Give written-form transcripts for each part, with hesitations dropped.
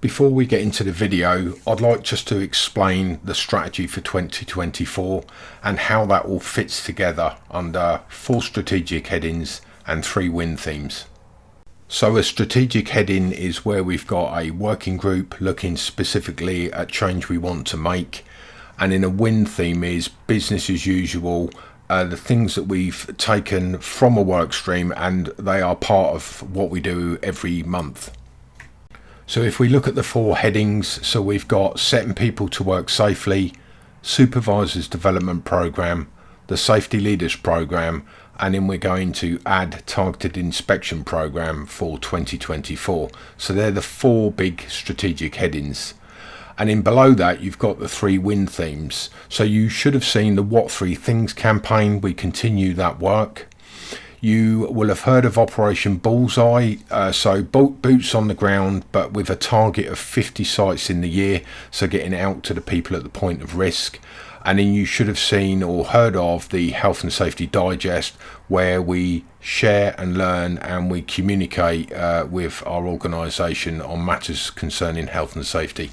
Before we get into the video, I'd like just to explain the strategy for 2024 and how that all fits together under 4 strategic headings and 3 win themes. So a strategic heading is where we've got a working group looking specifically at change we want to make, and in a win theme is business as usual, the things that we've taken from a work stream and they are part of what we do every month. So if we look at the 4 headings, so we've got setting people to work safely, supervisors development program, the safety leaders program, and then we're going to add targeted inspection program for 2024. So they're the 4 big strategic headings. And in below that, you've got the 3 win themes. So you should have seen the What 3 Things campaign. We continue that work. You will have heard of Operation Bullseye, so boots on the ground, but with a target of 50 sites in the year, so getting out to the people at the point of risk. And then you should have seen or heard of the Health and Safety Digest, where we share and learn and we communicate with our organisation on matters concerning health and safety.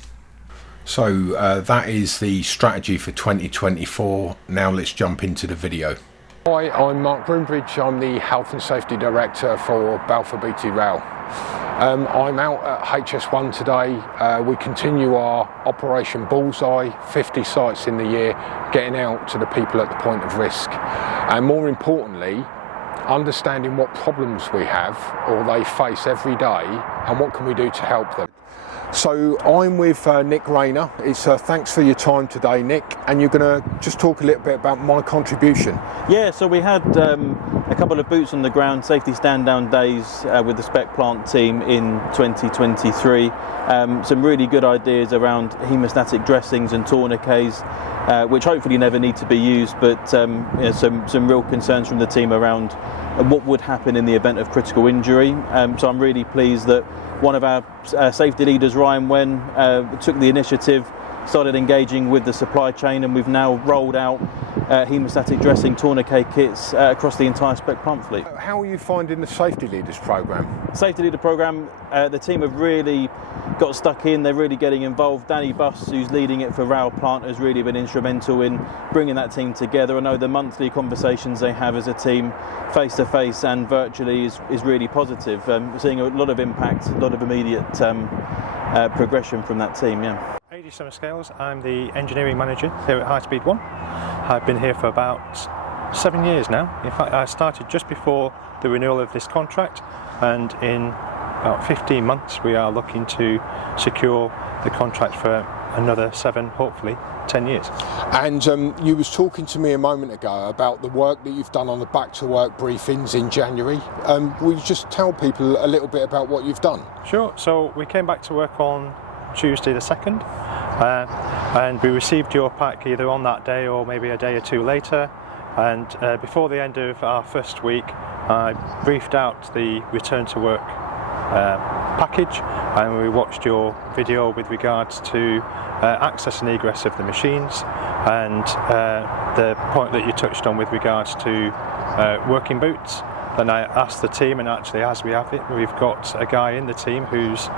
So that is the strategy for 2024. Now let's jump into the video. Hi, I'm Mark Groombridge. I'm the Health and Safety Director for Balfour Beatty Rail. I'm out at HS1 today. We continue our Operation Bullseye, 50 sites in the year, getting out to the people at the point of risk. And more importantly, understanding what problems we have or they face every day and what can we do to help them. So I'm with Nick Rayner. It's thanks for your time today, Nick, and you're going to just talk a little bit about my contribution. Yeah, so we had a couple of boots on the ground safety stand down days with the spec plant team in 2023. Some really good ideas around hemostatic dressings and tourniquets, which hopefully never need to be used, but some real concerns from the team around what would happen in the event of critical injury. So I'm really pleased that one of our safety leaders, Ryan Wen, took the initiative, started engaging with the supply chain, and we've now rolled out hemostatic dressing tourniquet kits across the entire spec plant fleet. How are you finding the safety leaders program? Safety leader program, the team have really got stuck in. They're really getting involved. Danny Buss, who's leading it for Rail Plant, has really been instrumental in bringing that team together. I know the monthly conversations they have as a team, face to face and virtually, is really positive. We're seeing a lot of impact, a lot of immediate progression from that team. Yeah. AD Summerscales, I'm the engineering manager here at Highspeed One. I've been here for about 7 years now. In fact, I started just before the renewal of this contract, and in about 15 months we are looking to secure the contract for another 7, hopefully 10 years. And you was talking to me a moment ago about the work that you've done on the back to work briefings in January. Will you just tell people a little bit about what you've done? Sure. So we came back to work on Tuesday the 2nd, and we received your pack either on that day or maybe a day or 2 later, and before the end of our first week I briefed out the return to work package, and we watched your video with regards to access and egress of the machines, and the point that you touched on with regards to working boots. Then I asked the team, and actually as we have it, we've got a guy in the team who's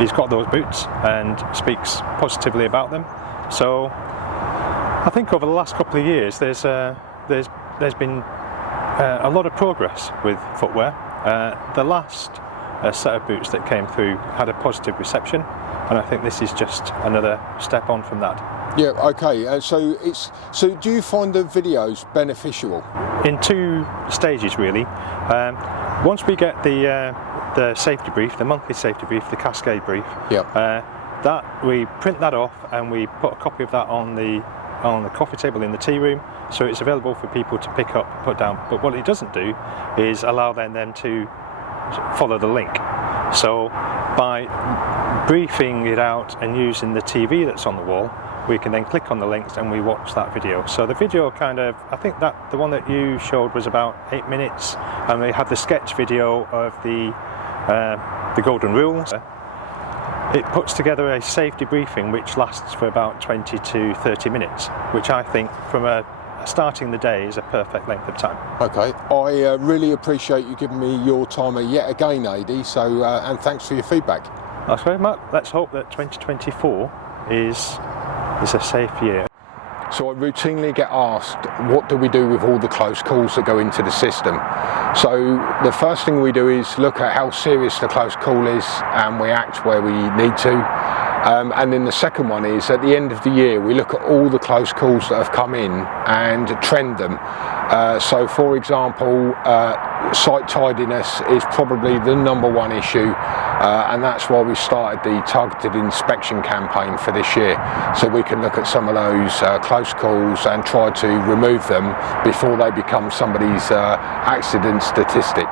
he's got those boots and speaks positively about them. So I think over the last couple of years there's been a lot of progress with footwear. The last set of boots that came through had a positive reception, and I think this is just another step on from that. Yeah, okay. So do you find the videos beneficial? In 2 stages really. Once we get the safety brief, the monthly safety brief, the cascade brief, yep. That we print that off and we put a copy of that on the coffee table in the tea room, so it's available for people to pick up, put down. But what it doesn't do is allow them to follow the link. So by briefing it out and using the TV that's on the wall, we can then click on the links and we watch that video. So the video I think that the one that you showed was about 8 minutes, and we had the sketch video of the golden rules. It puts together a safety briefing which lasts for about 20 to 30 minutes, which I think from starting the day is a perfect length of time. Okay, I really appreciate you giving me your time yet again, AD, so and thanks for your feedback. That's very much. Let's hope that 2024 is a safe year. So I routinely get asked, what do we do with all the close calls that go into the system? So the first thing we do is look at how serious the close call is, and we act where we need to. And then the second one is, at the end of the year, we look at all the close calls that have come in and trend them. So for example, site tidiness is probably the #1 issue, and that's why we started the targeted inspection campaign for this year, so we can look at some of those close calls and try to remove them before they become somebody's accident statistic.